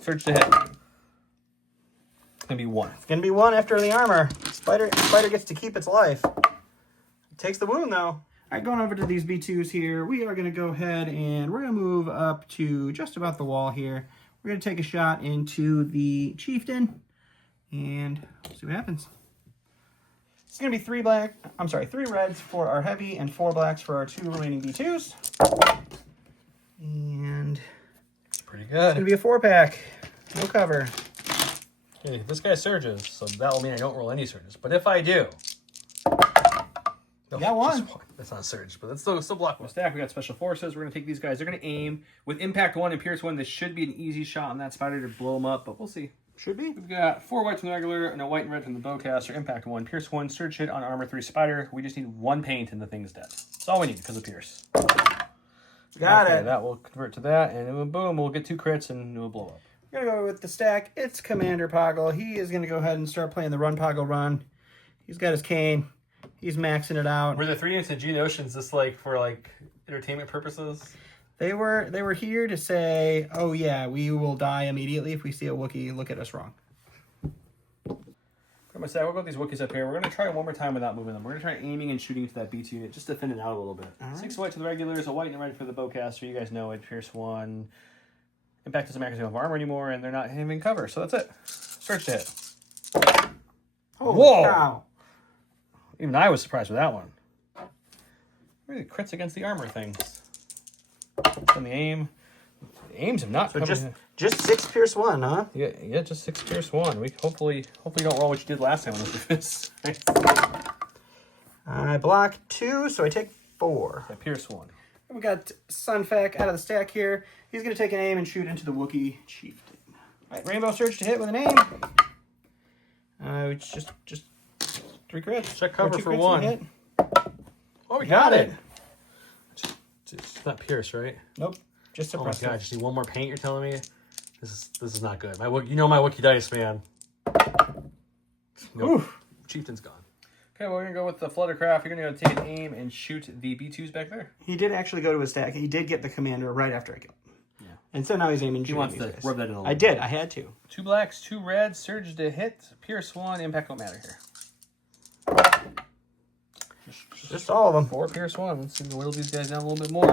Surge to hit. It's going to be 1. It's going to be 1 after the armor. Spider gets to keep its life. It takes the wound, though. All right, going over to these B2s here, we are going to go ahead and we're going to move up to just about the wall here. We're going to take a shot into the chieftain and see what happens. It's going to be 3 reds for our heavy and 4 blacks for our 2 remaining B2s. And it's pretty it's good. going to be a 4-pack. No cover. Okay, this guy surges, so that will mean I don't roll any surges. But if I do... You got 1. That's not a surge, but that's still block 1. Stack, we got special forces. We're going to take these guys. They're going to aim. With impact 1 and pierce 1, this should be an easy shot on that spider to blow them up, but we'll see. Should be. We've got 4 whites from the regular and a white and red from the bowcaster. Impact 1, pierce 1, surge hit on armor 3 spider. We just need 1 paint and the thing's dead. That's all we need because of pierce. Got it. That will convert to that, and then boom, we'll get 2 crits, and it will blow up. We're going to go with the stack. It's Commander Poggle. He is going to go ahead and start playing the Run Poggle Run. He's got his cane. He's maxing it out. Were the 3 units of Geonosians just like for like entertainment purposes? They were here to say, oh yeah, we will die immediately if we see a Wookiee look at us wrong. We'll go with these Wookiees up here. We're going to try it one more time without moving them. We're going to try aiming and shooting to that B2 unit just to thin it out a little bit. All right. 6 white to the regulars, a white and a red for the bowcaster. You guys know it. Pierce 1. Impact doesn't matter because they don't have armor anymore, and they're not having cover. So that's it. Surge to hit. Holy Whoa! cow. Even I was surprised with that one. Really crits against the armor things. And the aim. The aims have not come in. Just 6 Pierce 1, huh? Yeah, just 6 Pierce 1. We hopefully don't roll what you did last time on this. I block 2, so I take 4. Yeah, Pierce 1. We got Sunfac out of the stack here. He's going to take an aim and shoot into the Wookiee Chieftain. All right, Rainbow Surge to hit with an aim. It's just 3 crits. Check cover for 1. Oh, we got it. It's not Pierce, right? Nope. Just suppressive. Oh my god, just need one more paint, you're telling me? This is not good. You know my Wookiee dice, man. Nope. Chieftain's gone. Okay, well, we're going to go with the Fluttercraft. You're going to take an aim and shoot the B2s back there. He did actually go to his stack. He did get the commander right after I killed him. Yeah. And so now he's aiming. He wants to rub that in a little I did. I had to. 2 blacks, 2 reds, surge to hit, Pierce 1, impact won't matter here. Just all of them. 4 Pierce 1. Let's see if we whittle these guys down a little bit more.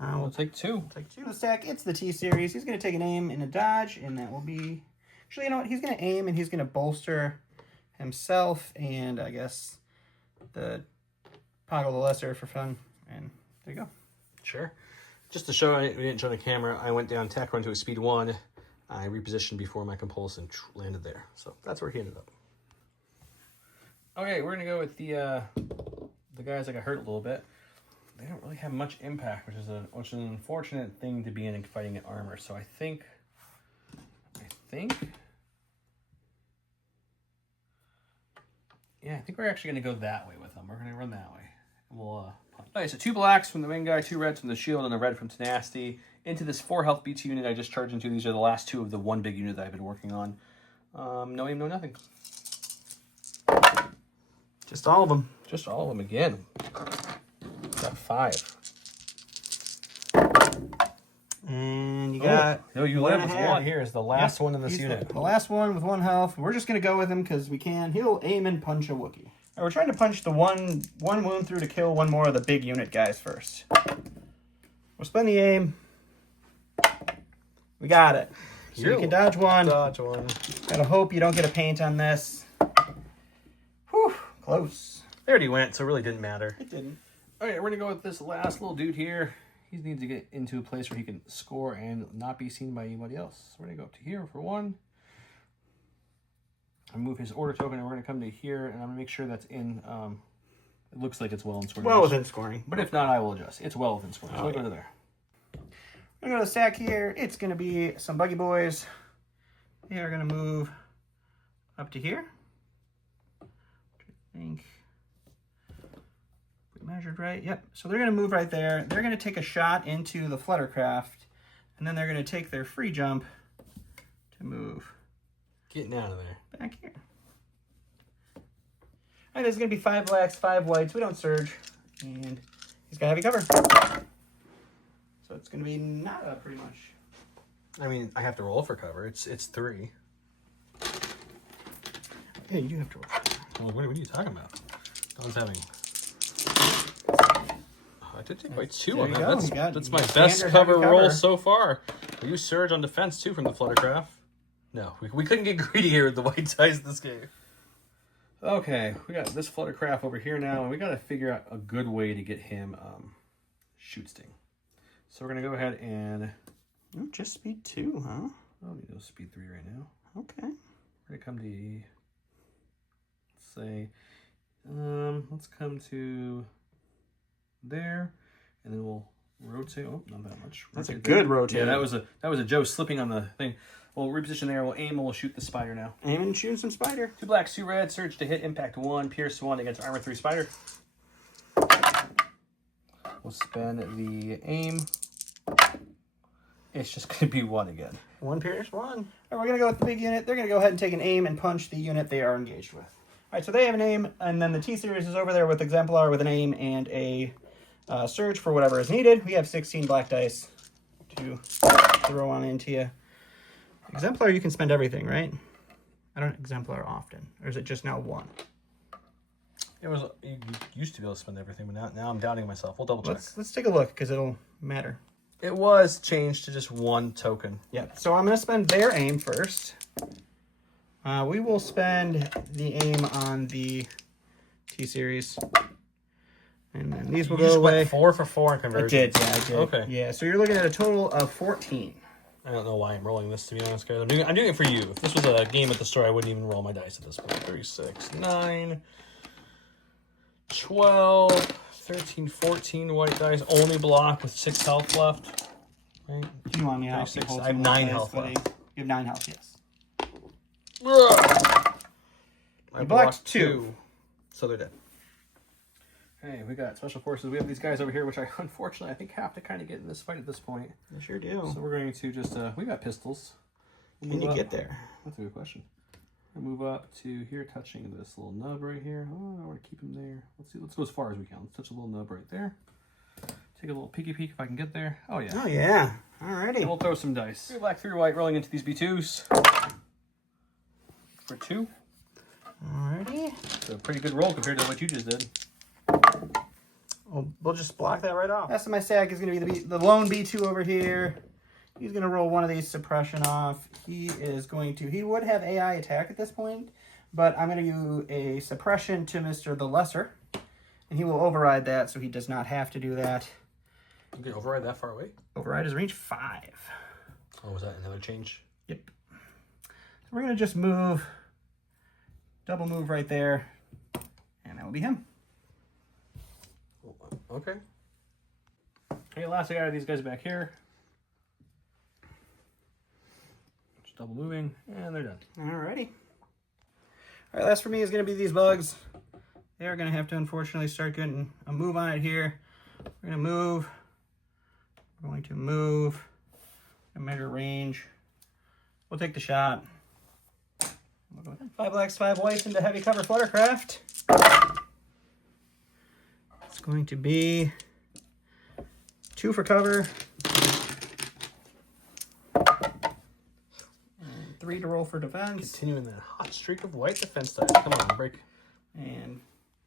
We'll take 2. Take 2 in the stack. It's the T-Series. He's going to take an aim and a dodge, and that will be... Actually, you know what? He's going to aim, and he's going to bolster himself, and I guess the Poggle the Lesser for fun. And there you go. Sure. Just to show, we didn't show the camera, I went down tack run to a speed 1. I repositioned before my compulse and landed there. So that's where he ended up. Okay, we're going to go with the guys that got hurt a little bit. They don't really have much impact, which is an unfortunate thing to be in fighting in armor. So I think, yeah, I think we're actually going to go that way with them. We're going to run that way. And we'll okay, so 2 blacks from the main guy, 2 reds from the shield, and a red from Tenacity. Into this 4 health B2 unit I just charged into. These are the last 2 of the 1 big unit that I've been working on. No aim, no nothing. Just all of them. Just all of them again. Got 5. And you got... No, you live with 1 here is the last one in this unit. The last one with 1 health. We're just going to go with him because we can. He'll aim and punch a Wookiee. Right, we're trying to punch the one wound through to kill 1 more of the big unit guys first. We'll spin the aim. We got it. So you can dodge 1. Dodge 1. Gotta hope you don't get a paint on this. Whew, close. They already went, so it really didn't matter. It didn't. All right, we're going to go with this last little dude here. He needs to get into a place where he can score and not be seen by anybody else. So we're going to go up to here for 1. I move his order token, and we're going to come to here, and I'm going to make sure that's in... it looks like it's well in scoring. Well within scoring. But if not, I will adjust. It's well within scoring, so we'll go to there. We're going to go to the stack here. It's going to be some buggy boys. They are going to move up to here. I think we measured right. Yep. So they're going to move right there. They're going to take a shot into the Fluttercraft, and then they're going to take their free jump to move. Getting out of there. Back here. All right, there's going to be 5 blacks, 5 whites. We don't surge. And he's got heavy cover. So it's going to be nada, pretty much. I mean, I have to roll for cover. It's 3. Yeah, you do have to roll. Well, what are you talking about? Don's having... I did take by 2 on that. That's my best cover roll so far. We use surge on defense, too, from the Fluttercraft. No, we couldn't get greedy here with the white dice this game. Okay, we got this Fluttercraft over here now, and we got to figure out a good way to get him shoot sting. So we're going to go ahead and... Oh, just speed 2, huh? I don't need no speed 3 right now. Okay. We're going to come to... Let's say... let's come to... There. And then we'll rotate... Oh, not that much. That's a good rotate. Yeah, that was a Joe slipping on the thing. We'll reposition there. We'll aim and we'll shoot the spider now. Aim and shoot some spider. 2 blacks, 2 reds. Surge to hit. Impact 1. Pierce 1 against armor 3 spider. We'll spend the aim. It's just going to be 1 again. 1 Pierce 1. All right, we're going to go with the big unit. They're going to go ahead and take an aim and punch the unit they are engaged with. All right, so they have an aim, and then the T-Series is over there with Exemplar with an aim and a surge for whatever is needed. We have 16 black dice to throw on into you. Exemplar, you can spend everything, right? I don't Exemplar often. Or is it just now 1? It was you used to be able to spend everything, but now I'm doubting myself. We'll double check. Let's take a look, because it'll matter. It was changed to just 1 token. Yeah, so I'm going to spend their aim first. We will spend the aim on the T-Series. And then these will go away. Went 4 for 4 in conversion. I did. Okay. Yeah, so you're looking at a total of 14. I don't know why I'm rolling this, to be honest, guys. I'm doing it for you. If this was a game at the store, I wouldn't even roll my dice at this point. 36, 9, 12, 13, 14 white dice. Only block with 6 health left. Right? Do you want me out? I have 9 health left. You have 9 health, yes. I blocked 2. So they're dead. Hey, we got special forces. We have these guys over here, which unfortunately I think have to kind of get in this fight at this point. They sure do. So we're going to just we got pistols. Can you get there? That's a good question. I move up to here, touching this little nub right here. Oh, I want to keep him there. Let's see. Let's go as far as we can. Let's touch a little nub right there. Take a little peeky peek if I can get there. Oh yeah. Oh yeah. Alrighty. And we'll throw some dice. 3 black, 3 white, rolling into these B2s. For 2. Alrighty. It's a pretty good roll compared to what you just did. We'll just block that right off. Last of my stack is going to be the lone B2 over here. He's going to roll one of these suppression off. He would have AI attack at this point, but I'm going to do a suppression to Mr. the Lesser, and he will override that, so he does not have to do that. You can override that far away? Override is range 5. Oh, was that another change? Yep. So we're going to just move, double move right there, and that will be him. Okay. Okay, last I got these guys back here. Just double moving, and they're done. Alrighty. Alright, last for me is going to be these bugs. They are going to have to unfortunately start getting a move on it here. We're going to move. We're going to move. And measure range. We'll take the shot. We'll go ahead. 5 blacks, 5 whites into heavy cover Fluttercraft. It's going to be 2 for cover. And 3 to roll for defense. Continuing that hot streak of white defense dice. Come on, break. And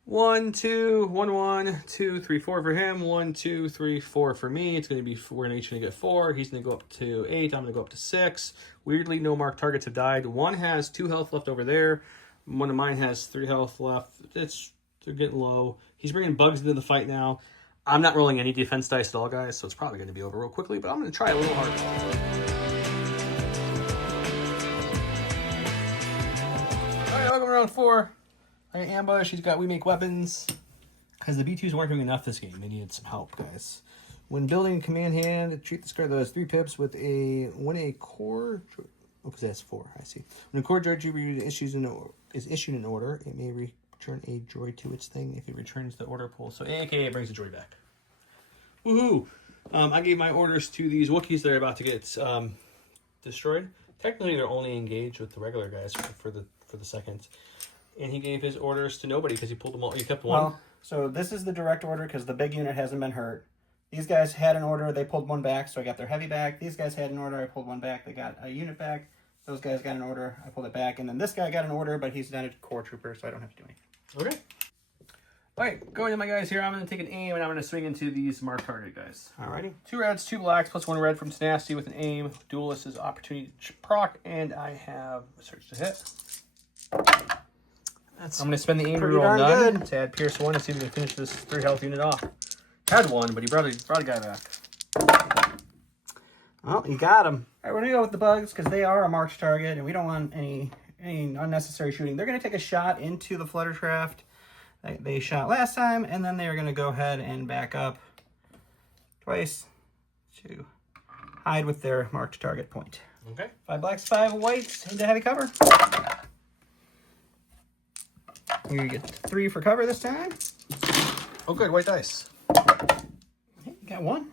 1, 2, 1, 1, 2, 3, 4 for him. 1, 2, 3, 4 for me. It's going to be, we're each going to get 4. He's going to go up to 8. I'm going to go up to 6. Weirdly, no marked targets have died. One has 2 health left over there. One of mine has 3 health left. They're getting low. He's bringing bugs into the fight now. I'm not rolling any defense dice at all, guys, so it's probably going to be over real quickly, but I'm going to try a little harder. All right, welcome to round 4. I got ambush. He's got we make weapons. Because the B2s weren't doing enough this game. They needed some help, guys. When building command hand, treat this card that has 3 pips with when a core... Oh, because that's 4, I see. When a core droid is issued an order, it may return a droid to its thing if it returns the order pool. So AKA brings the droid back. Woohoo! I gave my orders to these Wookiees that are about to get destroyed. Technically, they're only engaged with the regular guys for the second. And he gave his orders to nobody because he pulled them all. He kept one. well, so this is the direct order because the big unit hasn't been hurt. These guys had an order. They pulled 1 back, so I got their heavy back. These guys had an order. I pulled 1 back. They got a unit back. Those guys got an order. I pulled it back. And then this guy got an order, but he's not a core trooper, so I don't have to do anything. Okay. All right, going to my guys here. I'm going to take an aim, and I'm going to swing into these marked target guys. Alrighty. 2 reds, 2 blacks, plus 1 red from Tenacity with an aim. Duelist is opportunity to proc, and I have a search to hit. I'm going to spend the aim to roll none to add Pierce 1 to see if we can finish this 3 health unit off. Had 1, but he brought a guy back. Well, you got him. All right, we're going to go with the bugs because they are a marked target, and we don't want any unnecessary shooting. They're going to take a shot into the Fluttercraft. They shot last time, and then they're going to go ahead and back up twice to hide with their marked target point. Okay. 5 blacks, 5 whites into heavy cover. You get 3 for cover this time. Oh, good. White dice. Got one.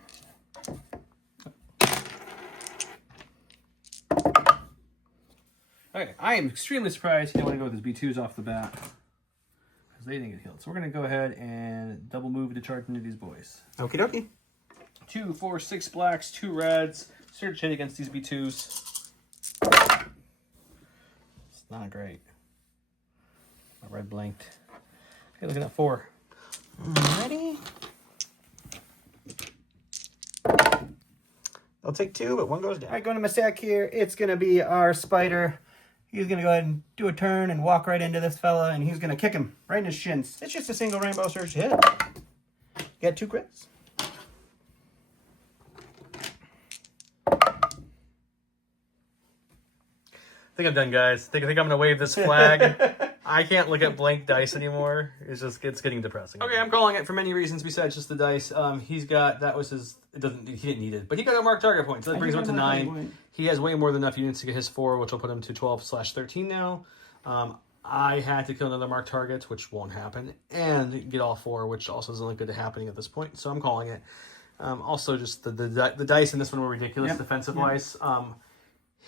Okay, I am extremely surprised he didn't want to go with his B2s off the bat. Because they didn't get killed. So we're going to go ahead and double move to charge into these boys. Okie dokie. 2, 4, 6 blacks, 2 reds. Search hit against these B2s. It's not great. My red blinked. Okay, looking at 4. Ready? I'll take 2, but 1 goes down. All right, going to my stack here. It's going to be our spider. He's going to go ahead and do a turn and walk right into this fella, and he's going to kick him right in his shins. It's just a single rainbow search hit. Get 2 crits. I think I'm done, guys. I think I'm going to wave this flag. I can't look at blank dice anymore. It's getting depressing. Okay, I'm calling it for many reasons besides just the dice. He's got, that was his, he didn't need it, but he got a marked target point, so that brings him up to 9. He has way more than enough units to get his 4, which will put him to 12/13 now. I had to kill another marked target, which won't happen, and get all 4, which also doesn't look good to happening at this point, so I'm calling it. Also, just the dice in this one were ridiculous defensive-wise.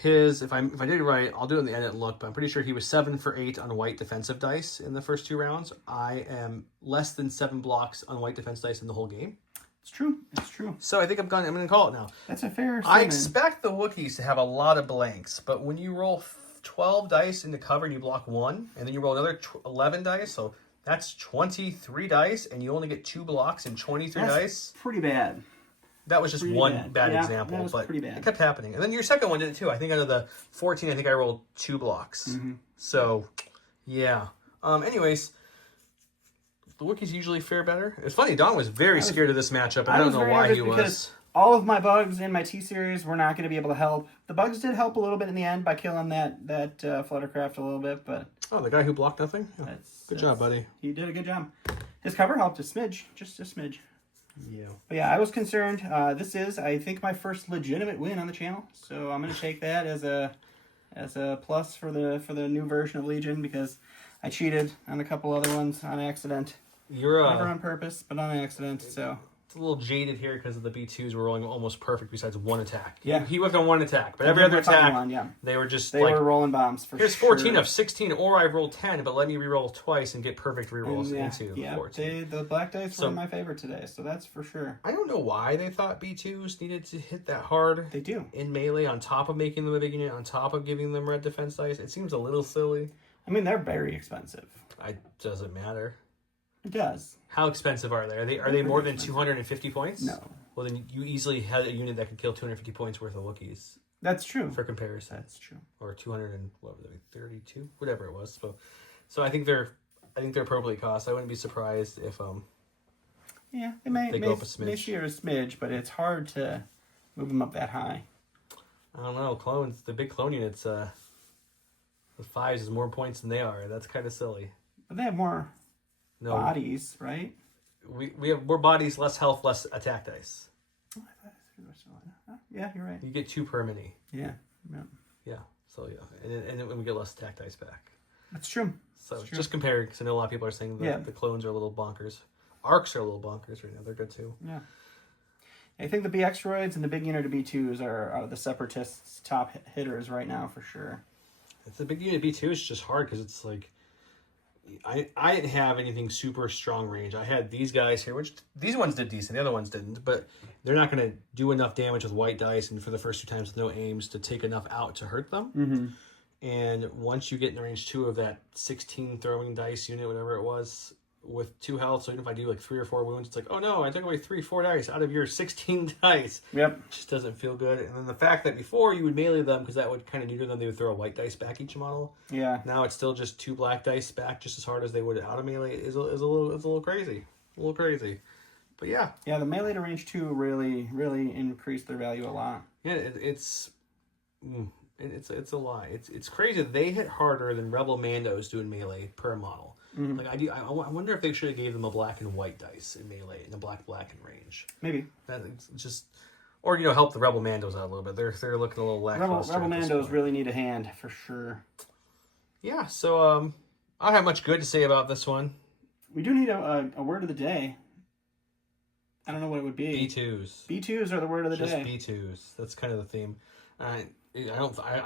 If I did it right, I'll do it in the edit and look, but I'm pretty sure he was 7 for 8 on white defensive dice in the first 2 rounds. I am less than 7 blocks on white defense dice in the whole game. It's true. It's true. So I think I'm going to call it now. That's a fair statement. I expect the Wookiees to have a lot of blanks, but when you roll 12 dice into cover and you block 1, and then you roll another 11 dice, so that's 23 dice, and you only get 2 blocks and 23 dice. Pretty bad. That was just one bad example, but it kept happening. And then your second one did it too. I think out of the 14, I think I rolled 2 blocks. So, yeah. Anyways, the Wookiees usually fare better. It's funny, Don was very scared of this matchup. I don't know why he was. All of my bugs in my T-Series were not going to be able to help. The bugs did help a little bit in the end by killing that Fluttercraft a little bit, but... Oh, the guy who blocked nothing? Oh, good job, buddy. He did a good job. His cover helped a smidge, just a smidge. Yeah. But yeah, I was concerned. This is, I think, my first legitimate win on the channel, so I'm going to take that as a plus for the new version of Legion, because I cheated on a couple other ones on accident. You're never on purpose, but on accident. So it's a little jaded here because of the B2s were rolling almost perfect besides 1 attack. Yeah, he went on 1 attack, but every other attack, they were just they were rolling bombs. Here's 14 of 16, or I rolled 10, but let me reroll twice and get perfect rerolls into 14. The black dice were my favorite today, so that's for sure. I don't know why they thought B2s needed to hit that hard. They do in melee on top of making them a big unit, on top of giving them red defense dice. It seems a little silly. I mean, they're very expensive. It doesn't matter. It does. How expensive are they? Are they more than 250 points? No. Well, then you easily had a unit that could kill 250 points worth of Wookiees. That's true. For comparison. That's true. Or 232, whatever it was. So I think they're appropriately cost. I wouldn't be surprised if yeah, they go up a smidge. May shear a smidge, but it's hard to move them up that high. I don't know. Clones, the big clone units, the 5s is more points than they are. That's kind of silly. But they have more bodies, right? We have more bodies, less health, less attack dice. Yeah, you're right. You get 2 per mini. Yeah. So yeah, and then we get less attack dice back. That's true. So just compare, because I know a lot of people are saying that the clones are a little bonkers. Arcs are a little bonkers right now. They're good too. Yeah. I think the BX Droids and the big unit of B2s are the Separatists' top hitters right now for sure. It's the big unit B2 is just hard because it's like I didn't have anything super strong range. I had these guys here, which these ones did decent. The other ones didn't, but they're not going to do enough damage with white dice and for the first 2 times with no aims to take enough out to hurt them. And once you get in range 2 of that 16 throwing dice unit, whatever it was, with 2 health, so even if I do like 3 or 4 wounds, it's like, oh no, I took away 3-4 dice out of your 16 dice. Yep. It just doesn't feel good. And then the fact that before you would melee them, because that would kind of neuter them, they would throw a white dice back each model. Yeah. Now it's still just 2 black dice back just as hard as they would out of melee is a little crazy. A little crazy. But yeah. Yeah, the melee to range 2 really increased their value a lot. Yeah, it's a lie. It's crazy that they hit harder than Rebel Mandos do in melee per model. Like I wonder if they should have gave them a black and white dice in melee and a black in range. Maybe that just, or help the Rebel Mandos out a little bit. They're looking a little lackluster. Rebel Mandos really need a hand for sure. Yeah, so I don't have much good to say about this one. We do need a word of the day. I don't know what it would be. B2s. B2s are the word of the Just day. B2s. That's kind of the theme. I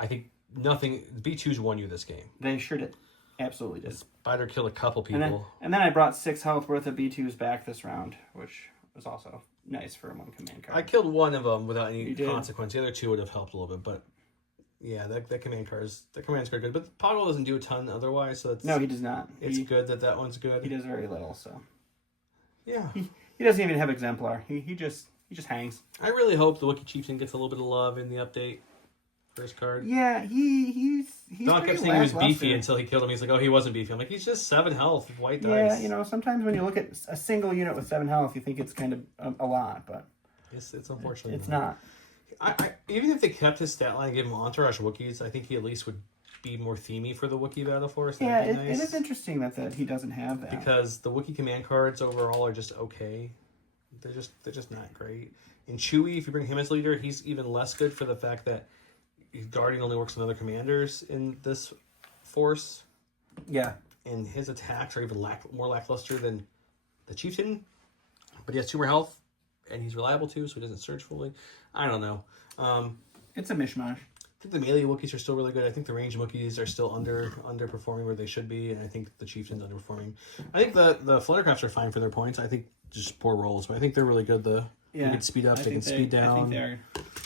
think nothing. B2s won you this game. They sure did. Absolutely did. Spider killed a couple people. And then I brought 6 health worth of B2s back this round, which was also nice for 1 command card. I killed one of them without any You did. consequence. The other 2 would have helped a little bit, but yeah, that command card is good. But Poggle doesn't do a ton otherwise, so No, he does not. It's good that one's good. He does very little, so Yeah. he doesn't even have exemplar. He just hangs. I really hope the Wookiee Chieftain gets a little bit of love in the update. First card. Yeah, he's Don kept saying he was beefy until he killed him. He's like, oh, he wasn't beefy. I'm like, he's just 7 health with white dice. Yeah, sometimes when you look at a single unit with 7 health, you think it's kind of a lot, but It's unfortunate. it's not. I even if they kept his stat line and gave him Entourage Wookiees, I think he at least would be more themey for the Wookiee Battle Force. Yeah, That'd be nice. it is interesting that he doesn't have that. Because the Wookiee command cards overall are just okay. They're just not great. And Chewie, if you bring him as leader, he's even less good for the fact that Guardian only works with other commanders in this force. Yeah. And his attacks are even more lackluster than the Chieftain. But he has 2 more health, and he's reliable too, so he doesn't surge fully. I don't know. It's a mishmash. I think the melee Wookiees are still really good. I think the range Wookiees are still underperforming where they should be, and I think the Chieftain's underperforming. I think the Fluttercrafts are fine for their points. I think just poor rolls, but I think they're really good. They can speed up, they can speed down. I think they're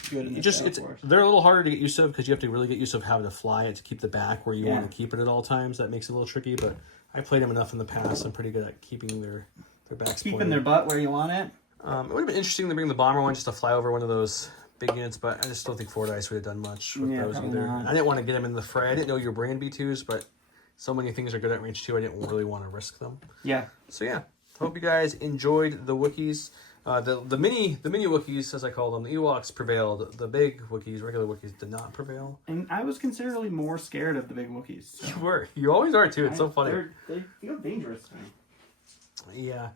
good in this they're a little harder to get used to because you have to really get used to having to fly it to keep the back where you want to keep it at all times. That makes it a little tricky, but I played them enough in the past. I'm pretty good at keeping their backs keeping their butt where you want it. It would have been interesting to bring the bomber one just to fly over one of those big units, but I just don't think 4 dice would have done much with those either. Not. I didn't want to get them in the fray. I didn't know you were bringing B2s, but so many things are good at range 2, I didn't really want to risk them. Yeah. So yeah, hope you guys enjoyed the Wookiees. The mini Wookiees, as I call them, the Ewoks prevailed. The big Wookiees, regular Wookiees, did not prevail. And I was considerably more scared of the big Wookiees. So. You were. You always are too. It's so funny. They feel dangerous to me. Yeah.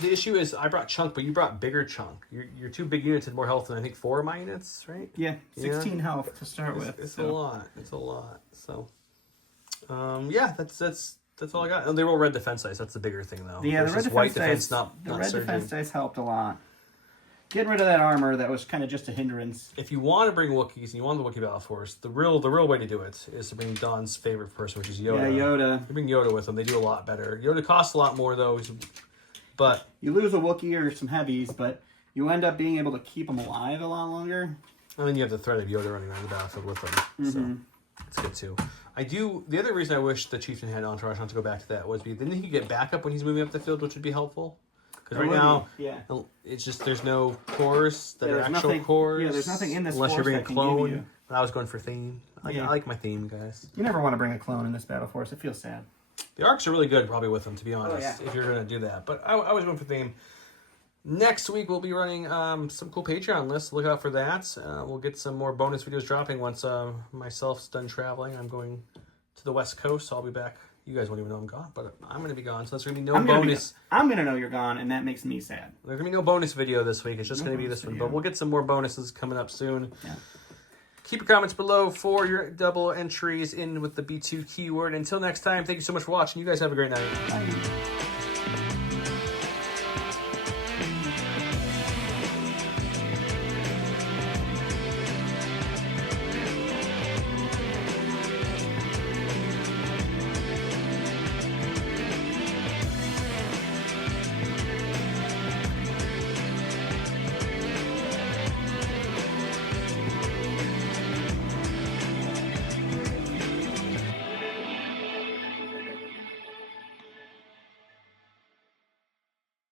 The issue is I brought Chunk, but you brought bigger Chunk. Your 2 big units had more health than I think 4 of my units, right? Yeah, 16 health to start with. It's a lot. It's a lot. So, yeah, that's all I got. And they roll red defense dice. That's the bigger thing, though. Yeah, the red defense dice. The red defense dice helped a lot. Getting rid of that armor that was kind of just a hindrance. If you want to bring Wookiees and you want the Wookiee Battle Force, the real way to do it is to bring Don's favorite person, which is Yoda. Yeah, Yoda. You bring Yoda with them. They do a lot better. Yoda costs a lot more, though. But you lose a Wookiee or some heavies, but you end up being able to keep them alive a lot longer. And then you have the threat of Yoda running around the battlefield with them. So it's good, too. The other reason I wish the Chieftain had Entourage, not to go back to that, was then he could get backup when he's moving up the field, which would be helpful. Because right now, it's just there's no cores that are actual cores. Yeah, there's nothing in this unless you're bringing a clone. But I was going for theme. I like my theme, guys. You never want to bring a clone in this battle force. It feels sad. The arcs are really good, probably with them, to be honest. If you're going to do that, but I was going for theme. Next week we'll be running some cool Patreon lists. Look out for that. We'll get some more bonus videos dropping once myself's done traveling. I'm going to the West Coast, so I'll be back. You guys won't even know I'm gone, but I'm going to be gone, so there's going to be no bonus. I'm going to know you're gone, and that makes me sad. There's going to be no bonus video this week. It's just going to be this one, but we'll get some more bonuses coming up soon. Yeah. Keep your comments below for your double entries in with the B2 keyword. Until next time, thank you so much for watching. You guys have a great night. Bye.